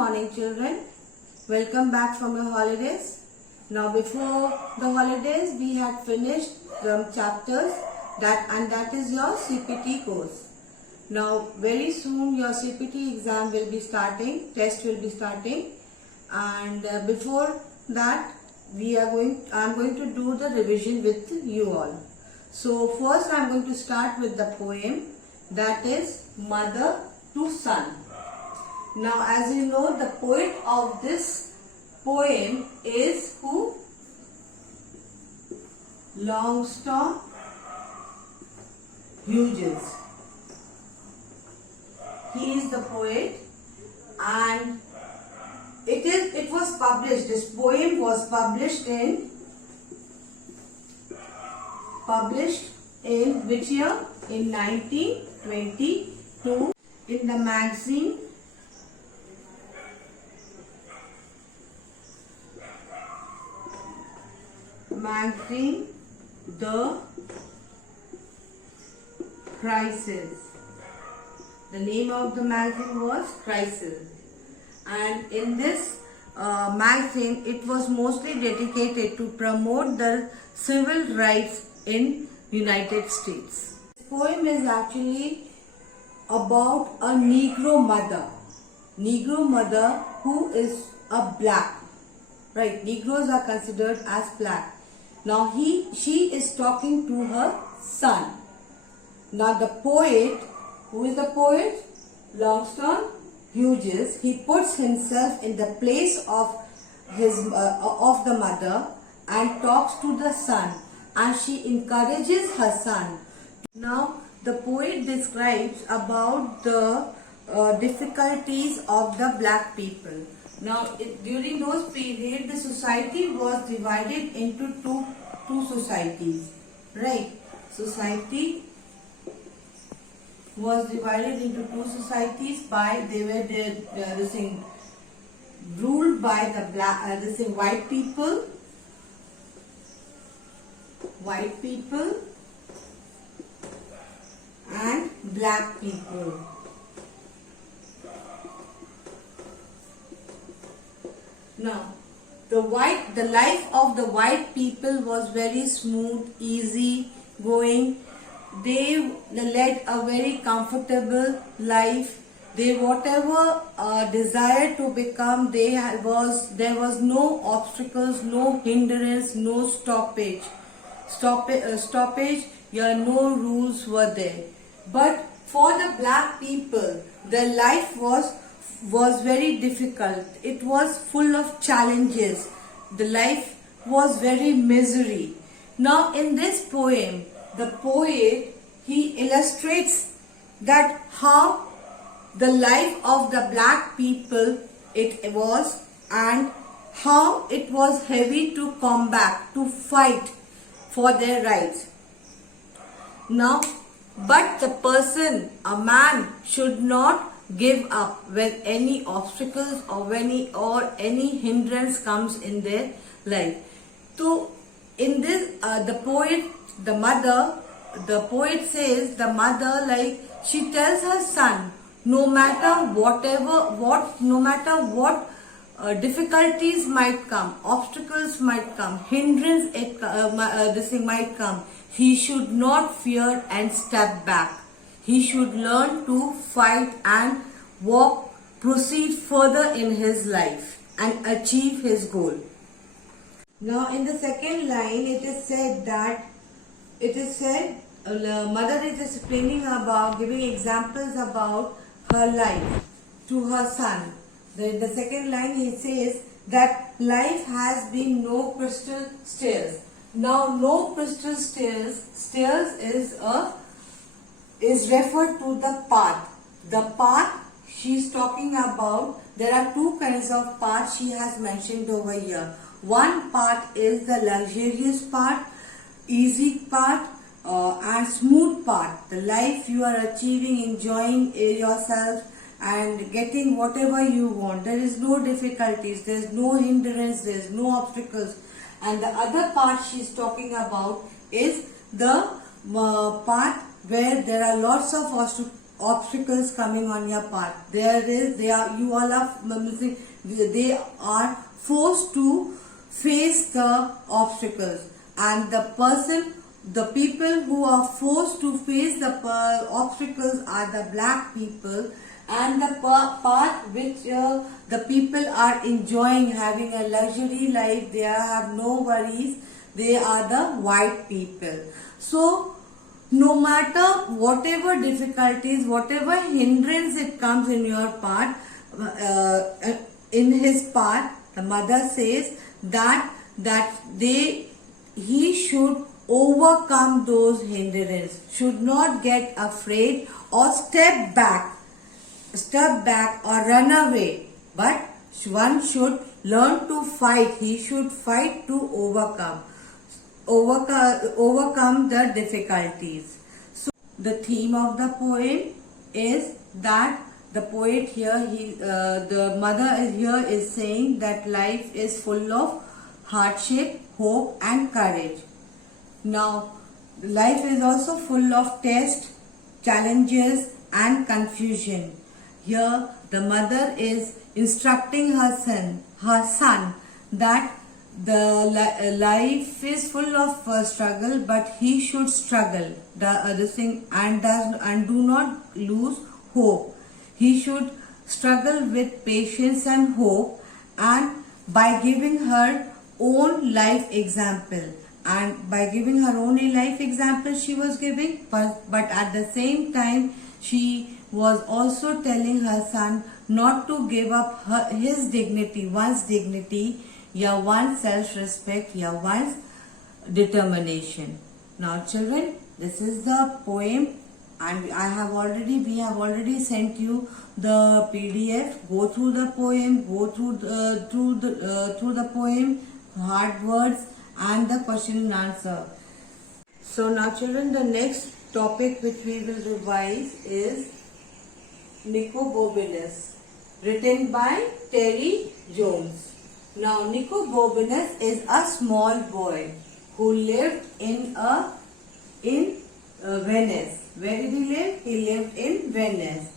morning children. Welcome back from your holidays. Now before the holidays we had finished the chapters that is your CPT course. Now very soon your CPT exam will be starting, test will be starting, and before that I am going to do the revision with you all. So first I am going to start with the poem, that is Mother to Son. Now as you know, the poet of this poem is who? Langston Hughes. He is the poet, and it was published, this poem was published in which year? In 1922 in the magazine The Crisis. The name of the magazine was Crisis, and in this magazine it was mostly dedicated to promote the civil rights in United States. This poem is actually about a Negro mother who is a black. Right, Negroes are considered as black. Now she is talking to her son. Now the poet, who is the poet? Langston Hughes. He puts himself in the place of the mother and talks to the son, and she encourages her son. Now the poet describes about the difficulties of the black people. Now, during those periods, the society was divided into two societies, right? Society was divided into two societies ruled by the white people and black people. Now, the life of the white people was very smooth, easy going. They led a very comfortable life. They whatever desired to become, there was no obstacles, no hindrance, no stoppage. No rules were there. But for the black people, their life was very difficult. It was full of challenges. The life was very misery. Now in this poem, the poet, he illustrates that how the life of the black people it was, and how it was heavy to combat, to fight for their rights. Now, but the person, a man, should not give up when any obstacles or any hindrance comes in their life. So in this the poet says the mother, like, she tells her son, no matter what difficulties might come, obstacles might come, hindrance might come, he should not fear and step back. He should learn to fight and proceed further in his life and achieve his goal. Now in the second line it is said, mother is explaining about, giving examples about her life to her son. In the second line he says that life has been no crystal stairs. Now no crystal stairs is referred to the path. The path she is talking about, there are two kinds of paths she has mentioned over here. One path is the luxurious path, easy path, and smooth path. The life you are achieving, enjoying yourself and getting whatever you want. There is no difficulties, there is no hindrance, there is no obstacles. And the other part she is talking about is the path where there are lots of obstacles coming on your path. You all are, they are forced to face the obstacles, and the people who are forced to face the obstacles are the black people, and the path which the people are enjoying, having a luxury life, they have no worries, they are the white people. So no matter whatever difficulties, whatever hindrance it comes in your path, in his path, the mother says that he should overcome those hindrances, should not get afraid or step back or run away, but one should learn to fight. He should fight to overcome the difficulties. So the theme of the poem is that the poet here, the mother is saying that life is full of hardship, hope and courage. Now life is also full of tests, challenges and confusion. Here the mother is instructing her son that the life is full of struggle, but he should struggle and do not lose hope. He should struggle with patience and hope, and by giving her own life example. And by giving her own life example she was giving, but at the same time she was also telling her son not to give up his dignity, one's dignity, one's self-respect, one's determination. Now children, this is the poem, and we have already sent you the PDF. Go through the poem, go through the poem, hard words and the question and answer. So now children, the next topic which we will revise is Nicobobinus, written by Terry Jones. Now Nicobobinus is a small boy who lived in Venice. Where did he live? He lived in Venice.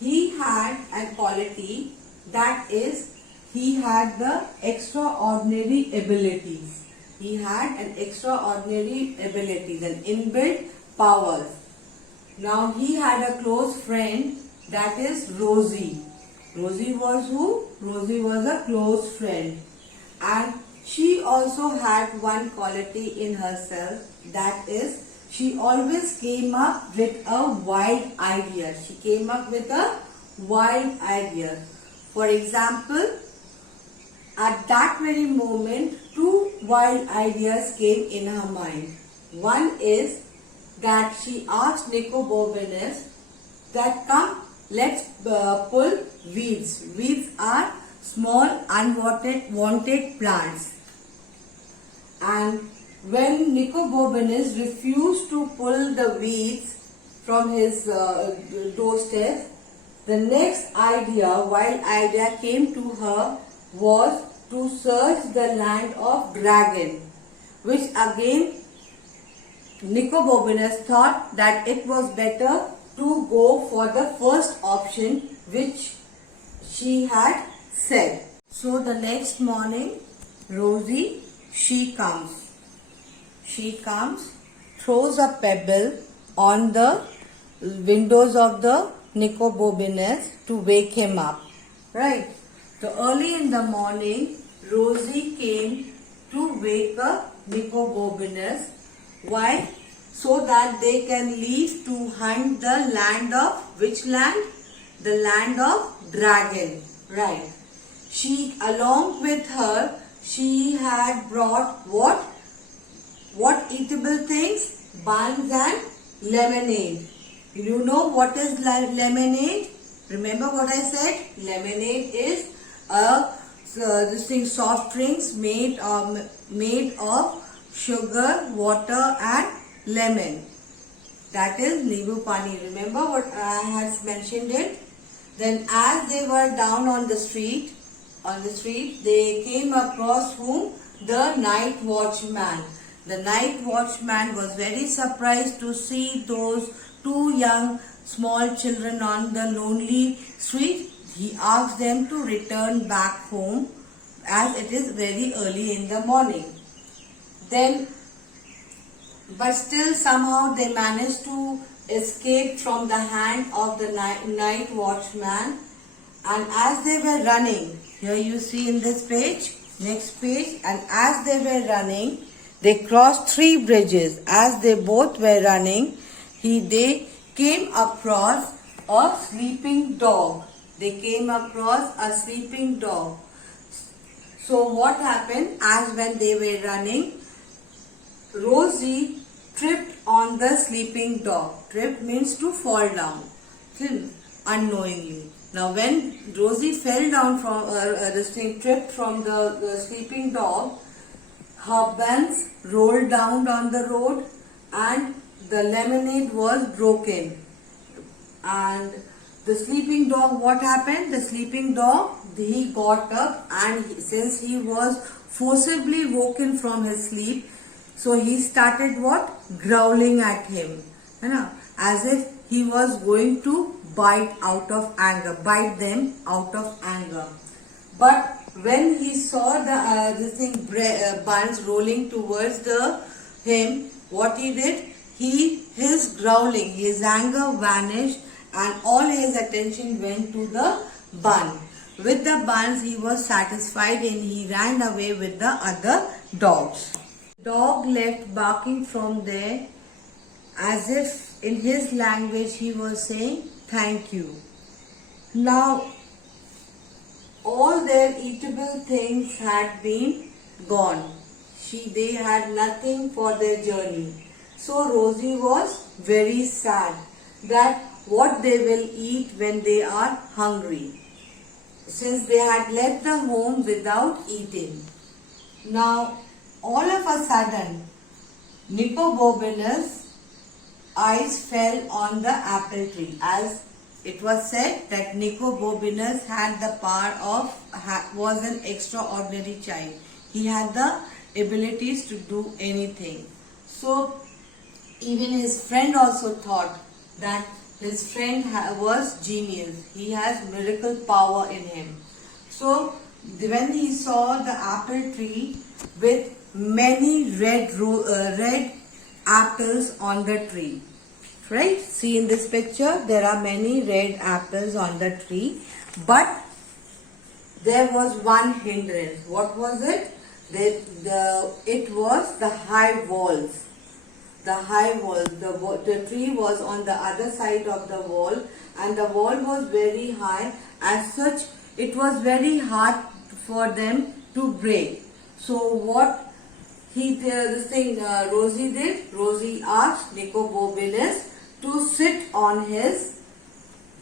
He had a quality, that is, he had the extraordinary abilities. He had an extraordinary abilities and inbuilt powers. Now he had a close friend, that is Rosie. Rosie was who? Rosie was a close friend. And she also had one quality in herself, that is, she always came up with a wild idea. She came up with a wild idea. For example, at that very moment, two wild ideas came in her mind. One is that she asked Nicobobinus that come, let's pull weeds. Weeds are small unwanted plants. And when Nicobobinus refused to pull the weeds from his doorstep, the next wild idea came to her was to search the land of dragon, which again Nicobobinus thought that it was better to go for the first option which she had said. So the next morning, Rosie, she comes, throws a pebble on the windows of the Nicobobinus to wake him up. Right? So early in the morning, Rosie came to wake up Nicobobinus. Why? So that they can leave to hunt the land of, which land? The land of dragon. Right. She, along with her, she had brought what? What eatable things? Buns and lemonade. You know what is lemonade? Remember what I said? Lemonade is soft drinks made of sugar, water and lemon. That is Nibu Pani. Remember what I had mentioned it? Then as they were down on the street, they came across whom? The night watchman. The night watchman was very surprised to see those two young small children on the lonely street, he asked them to return back home as it is very early in the morning. Then, but still somehow they managed to escape from the hand of the night watchman. And as they were running, here you see in this page, next page, and as they were running, they crossed 3 bridges. As they both were running, they came across a sleeping dog. They came across a sleeping dog. So what happened? As when they were running, Rosie tripped on the sleeping dog. Trip means to fall down, unknowingly. Now when Rosie fell down from this thing, tripped from the sleeping dog, her buns rolled down on the road and the lemonade was broken. And the sleeping dog, what happened? The sleeping dog, he got up, and since he was forcibly woken from his sleep, so he started what? Growling at him, as if he was going to bite them out of anger. But when he saw the buns rolling towards him, what he did? His growling, his anger vanished, and all his attention went to the bun. With the buns, he was satisfied, and he ran away with the other dogs. Dog left barking from there, as if in his language he was saying thank you. Now all their eatable things had been gone. They had nothing for their journey. So Rosie was very sad that what they will eat when they are hungry, since they had left the home without eating. Now all of a sudden, Nicobobinus' eyes fell on the apple tree. As it was said that Nicobobinus had the power was an extraordinary child. He had the abilities to do anything. So even his friend also thought that his friend was genius. He has miracle power in him. So when he saw the apple tree with many red apples on the tree, right? See in this picture, there are many red apples on the tree, but there was one hindrance. What was it? It was the high walls. The high wall. The tree was on the other side of the wall, and the wall was very high. As such, it was very hard for them to break. So what Rosie did? Rosie asked Nicobobinus to sit on his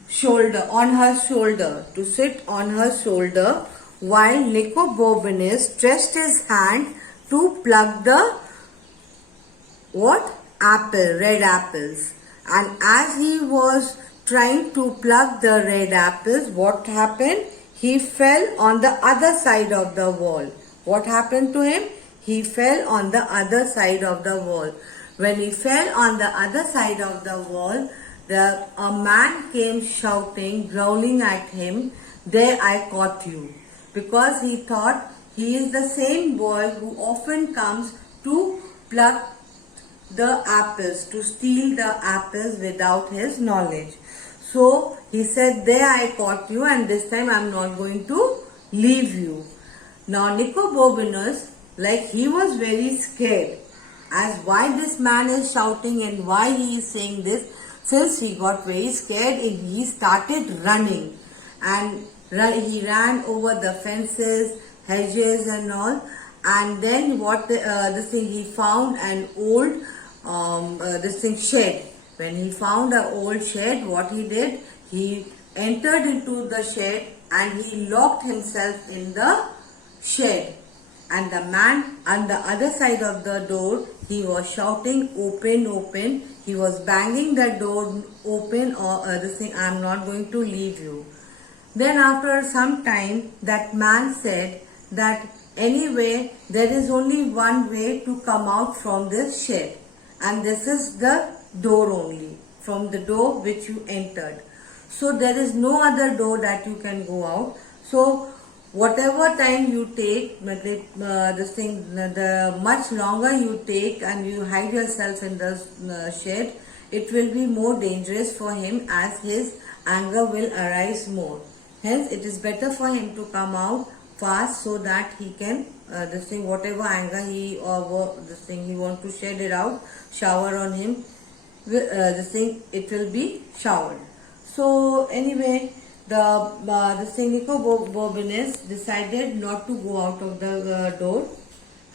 shoulder, to sit on her shoulder, while Nicobobinus stretched his hand to pluck the red apples. And as he was trying to pluck the red apples, what happened? He fell on the other side of the wall. What happened to him? He fell on the other side of the wall. When he fell on the other side of the wall, a man came shouting, growling at him, "There I caught you." Because he thought he is the same boy who often comes to pluck the apples, to steal the apples without his knowledge. So he said, "There I caught you, and this time I am not going to leave you." Now Nicobobinus, he was very scared as why this man is shouting and why he is saying this. Since he got very scared, and he started running, and he ran over the fences, hedges and all. And then he found an old shed. When he found an old shed, what he did? He entered into the shed and he locked himself in the shed. And the man on the other side of the door, he was shouting, "Open, open." He was banging the door, "Open, or I am not going to leave you." Then after some time, that man said that anyway, there is only one way to come out from this shed, and this is the door only. from the door which you entered. So there is no other door that you can go out. So whatever time you take, the much longer you take and you hide yourself in the shed, it will be more dangerous for him, as his anger will arise more. Hence, it is better for him to come out fast, so that he can whatever anger he he want to shed it out, shower on him. It will be showered. So anyway, Nico Bourbonnais decided not to go out of the door,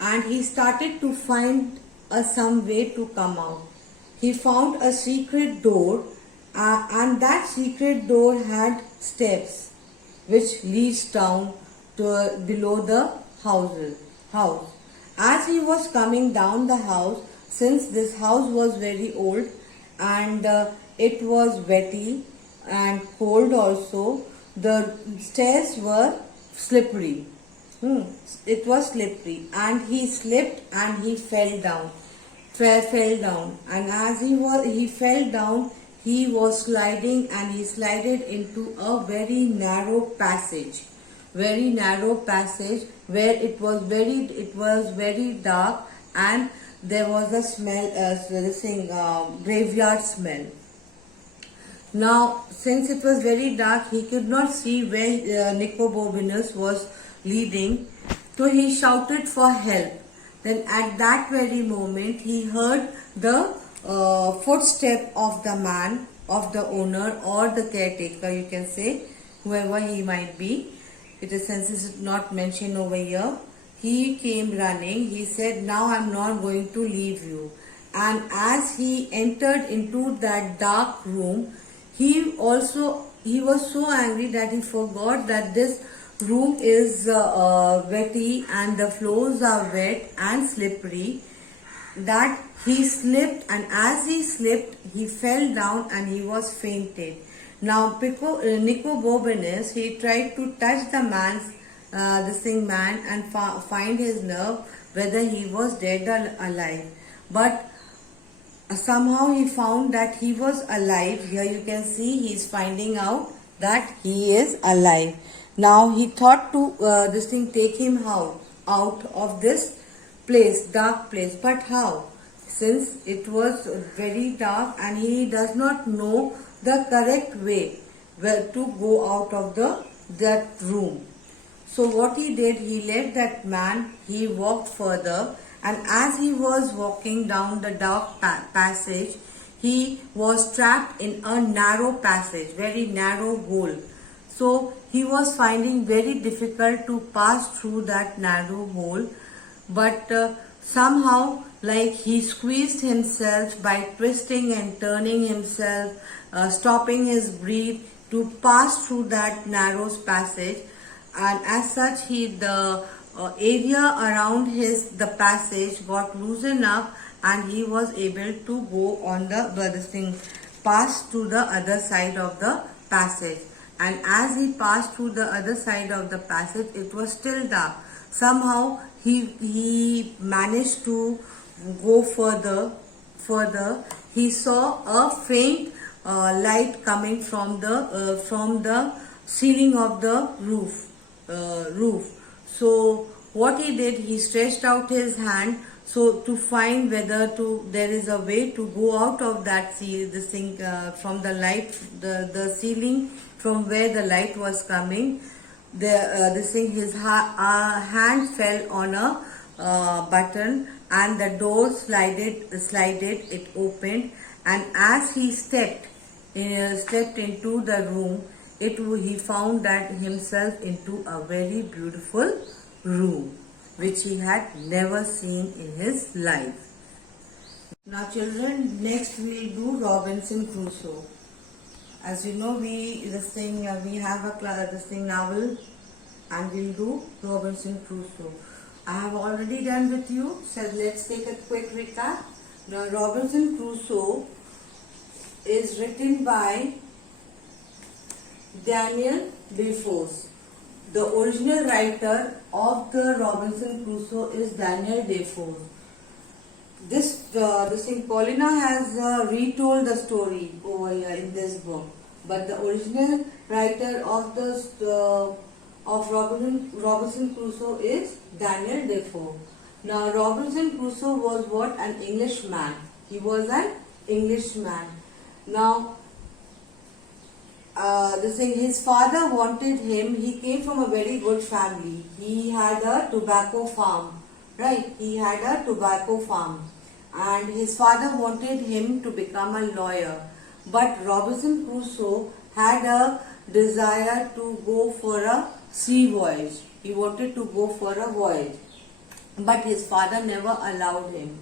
and he started to find some way to come out. He found a secret door, and that secret door had steps which leads down to below the house. As he was coming down the house, since this house was very old and it was wetty and cold also, the stairs were slippery. It was slippery, and he slipped and he fell down. And as he fell down, he was sliding, and he slided into a very narrow passage where it was very dark, and there was a smell, graveyard smell. Now, since it was very dark, he could not see where Nico Bourbonnais was leading, so he shouted for help. Then at that very moment, he heard the footstep of the man, of the owner or the caretaker, you can say, whoever he might be. It is, since it's not mentioned over here. He came running. He said, "Now I'm not going to leave you." And as he entered into that dark room, he was so angry that he forgot that this room is wetty and the floors are wet and slippery, that he slipped, and as he slipped, he fell down and he was fainted. Now Nico Bourbonnais, he tried to touch the man and find his nerve, whether he was dead or alive. But somehow he found that he was alive. Here you can see he is finding out that he is alive. Now he thought to take him out of this place, dark place. But how? Since it was very dark and he does not know the correct way where to go out of that room. So what he did, he left that man, he walked further, and as he was walking down the dark passage, he was trapped in a narrow passage, very narrow hole. So he was finding very difficult to pass through that narrow hole, but somehow, like, he squeezed himself by twisting and turning himself, stopping his breath to pass through that narrow passage, and as such the area around the passage got loosened up, and he was able to go on pass to the other side of the passage. And as he passed through the other side of the passage, it was still dark. Somehow he managed to go further. He saw a faint light coming from the ceiling of the roof. So what he did, he stretched out his hand so to find whether there is a way to go out of that from the light, the ceiling from where the light was coming. His hand fell on a button, and the door slided, it opened, and as he stepped into the room, he found that himself into a very beautiful room which he had never seen in his life. Now children, next we will do Robinson Crusoe. As you know, we have a novel, and we'll do Robinson Crusoe. I have already done with you, so let's take a quick recap. Now Robinson Crusoe is written by Daniel Defoe. The original writer of the Robinson Crusoe is Daniel Defoe. this thing Paulina has retold the story over here in this book, but the original writer of of Robinson Crusoe is Daniel Defoe. Now Robinson Crusoe was what? An Englishman. He was an Englishman. Now his father wanted him. He came from a very good family. He had a tobacco farm, right? He had a tobacco farm, and his father wanted him to become a lawyer. But Robinson Crusoe had a desire to go for a sea voyage. He wanted to go for a voyage, but his father never allowed him.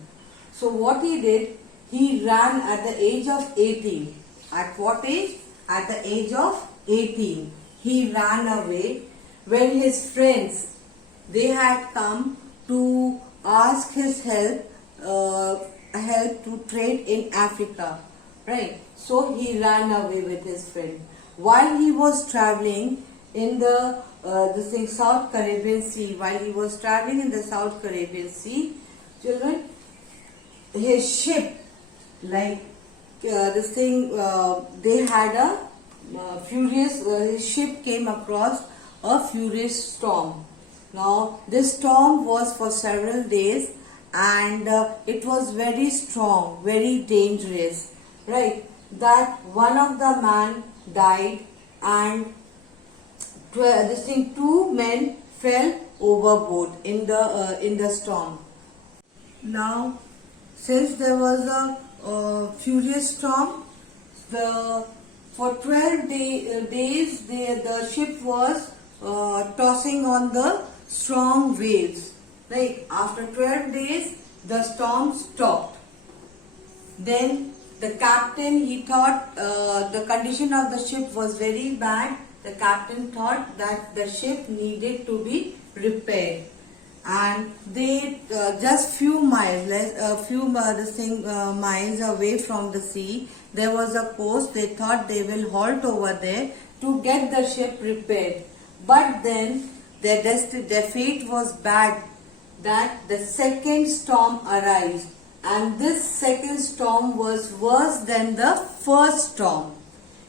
So what he did, he ran at the age of 18. At what age? At the age of 18. He ran away when his friends, they had come to ask his help to trade in Africa, right? So he ran away with his friend. While he was traveling in the South Caribbean Sea, children, his ship, they had a his ship came across a furious storm. Now this storm was for several days, and it was very strong, very dangerous, right? That one of the man died, and two men fell overboard in the storm. Now, since there was a furious storm, for 12 days the ship was tossing on the strong waves. Right? After 12 days, the storm stopped. Then the captain, he thought the condition of the ship was very bad. The captain thought that the ship needed to be repaired, and they just few miles, miles away from the sea, there was a coast. They thought they will halt over there to get the ship repaired. But then their fate was bad, that the second storm arose, and this second storm was worse than the first storm.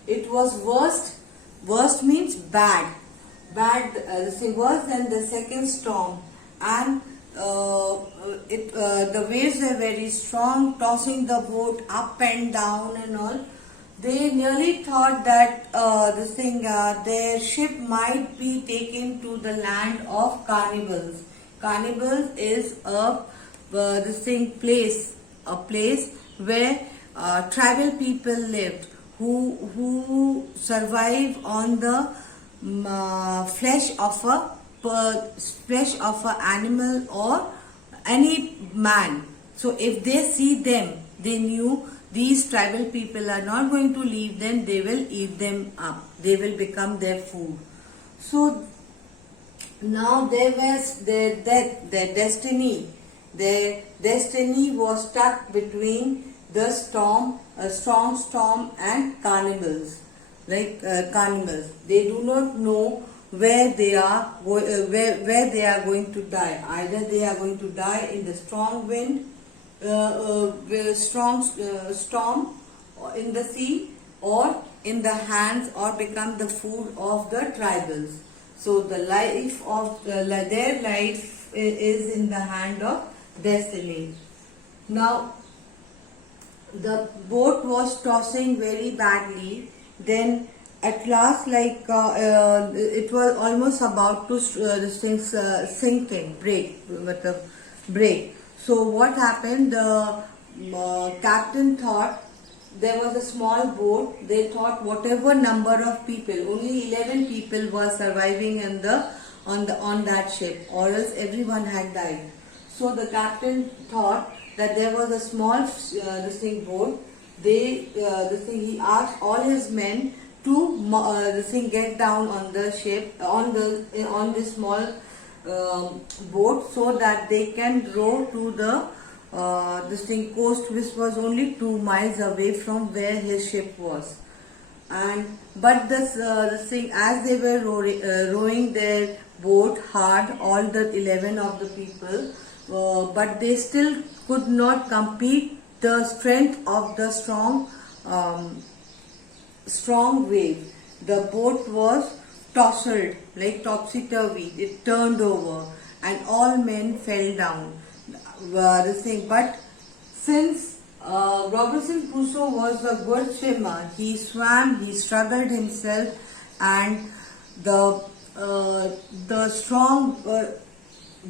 It was worst. Worst means bad. Worse than the second storm, and the waves were very strong, tossing the boat up and down and all. They nearly thought that their ship might be taken to the land of cannibals. Cannibals is a place where tribal people lived, who survive on the flesh of a animal or any man. So if they see them, they knew these tribal people are not going to leave them. They will eat them up. They will become their food. So now there was their death, their destiny. Their destiny was stuck between the storm, a strong storm, and cannibals. Cannibals, they do not know where they are going to die. Either they are going to die in the strong wind, storm in the sea, or in the hands, or become the food of the tribals. So the life of their life is in the hand of destiny. Now the boat was tossing very badly. Then at last, it was almost about to sink in, break. So what happened? The captain thought there was a small boat. They thought whatever number of people, only 11 people were surviving on that ship, or else everyone had died. So the captain thought that there was a small boat. He asked all his men to get down on the ship, on this small boat, so that they can row to the coast, which was only 2 miles away from where his ship was. But as they were rowing their boat hard, all the 11 of the people, but they still could not compete the strength of the strong wave. The boat was tousled like topsy-turvy. It turned over and all men fell down. But since Robinson Crusoe was a good swimmer, he swam, he struggled himself, and the strong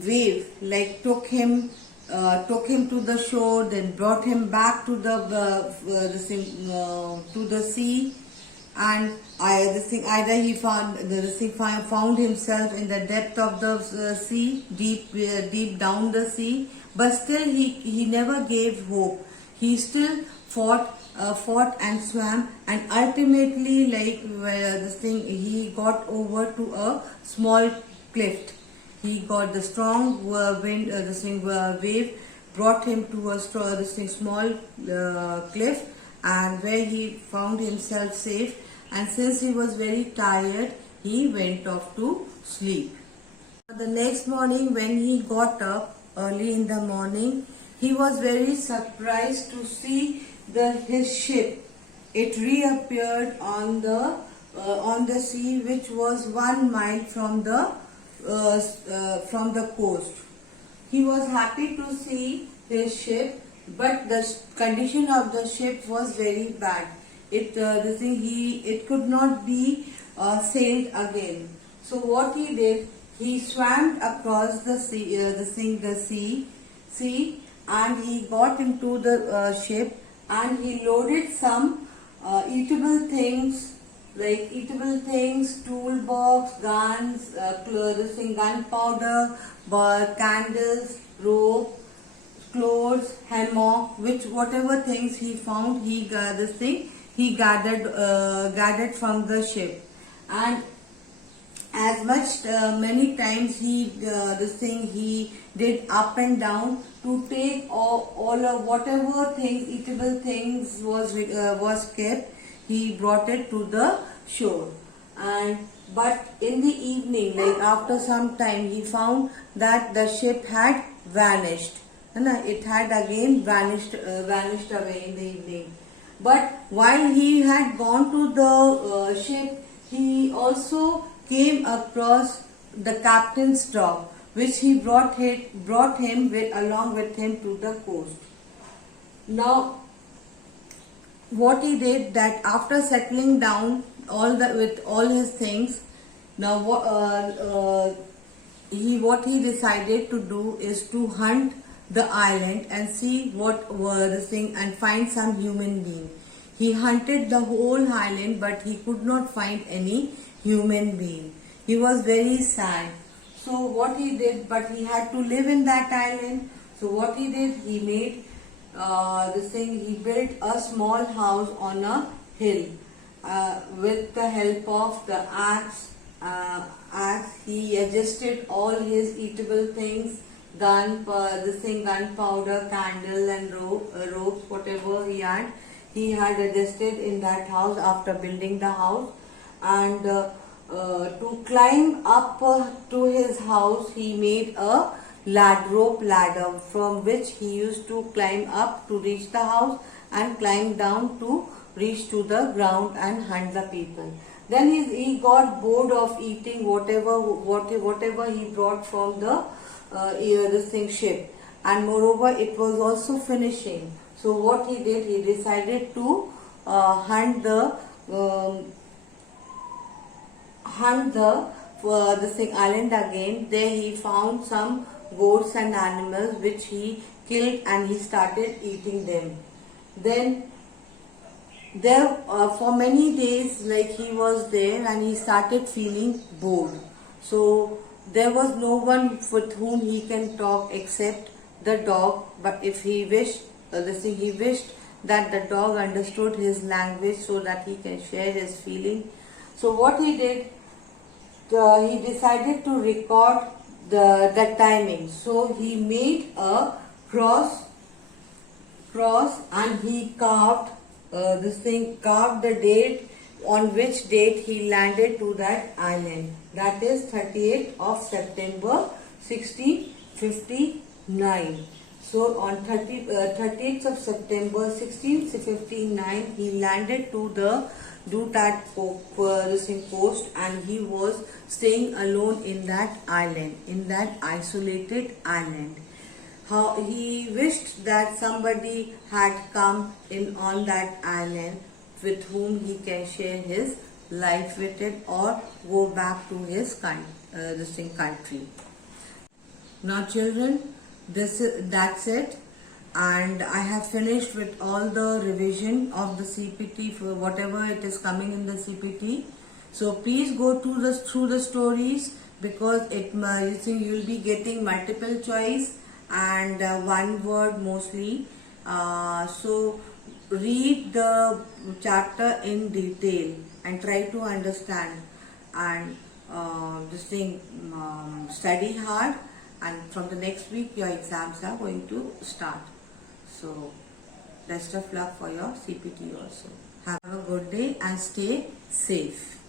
wave took him to the shore, then brought him back to the sea, and either he found himself in the depth of the sea, deep down the sea, but still he never gave hope. He still fought and swam, and ultimately he got over to a small cliff. He got the strong wave brought him to a small cliff, and where he found himself safe. And since he was very tired, he went off to sleep. The next morning, when he got up early in the morning, he was very surprised to see his ship. It reappeared on the sea, which was 1 mile from the coast. He was happy to see his ship, but the condition of the ship was very bad. It could not be sailed again. So what he did, he swam across the sea, and he got into the ship, and he loaded some eatable things, toolbox, guns, gunpowder, candles, rope, clothes, hammock, whatever things he found, he gathered from the ship. And as many times he did up and down to take all of whatever things, eatable things was kept. He brought it to the shore, but in the evening, after some time, he found that the ship had vanished. It had again vanished away in the evening. But while he had gone to the ship, he also came across the captain's dog, which he brought him along with him to the coast. Now, what he did, that after settling down with all his things, now what he decided to do is to hunt the island and see and find some human being. He hunted the whole island, but he could not find any human being. He was very sad. So what he did, but he had to live in that island. So what he did, he made he built a small house on a hill with the help of the axe. He adjusted all his eatable things, gunpowder, candle, and ropes, whatever he had adjusted in that house after building the house. And to climb up to his house, he made a rope ladder, from which he used to climb up to reach the house and climb down to reach to the ground and hunt the people. Then he got bored of eating whatever he brought from the ship, and moreover it was also finishing. So what he did, he decided to hunt the island again. There he found some goats and animals which he killed, and he started eating them. Then there for many days, he was there, and he started feeling bored. So there was no one with whom he can talk except the dog. But if he wished, he wished that the dog understood his language so that he can share his feeling. So what he did, he decided to record the timing. So he made a cross, and he carved the date on which date he landed to that island. That is 38th of September 1653. 9. So on 30th of September 1659, he landed to the Dutat coast, and he was staying alone in that island, in that isolated island. How he wished that somebody had come in on that island with whom he can share his life with it, or go back to his country. Now children, that's it, and I have finished with all the revision of the CPT for whatever it is coming in the CPT. So please go through the stories, because you think you will be getting multiple choice and one word mostly. So read the chapter in detail and try to understand, and study hard, and from the next week your exams are going to start. So best of luck for your CPT also. Have a good day and stay safe.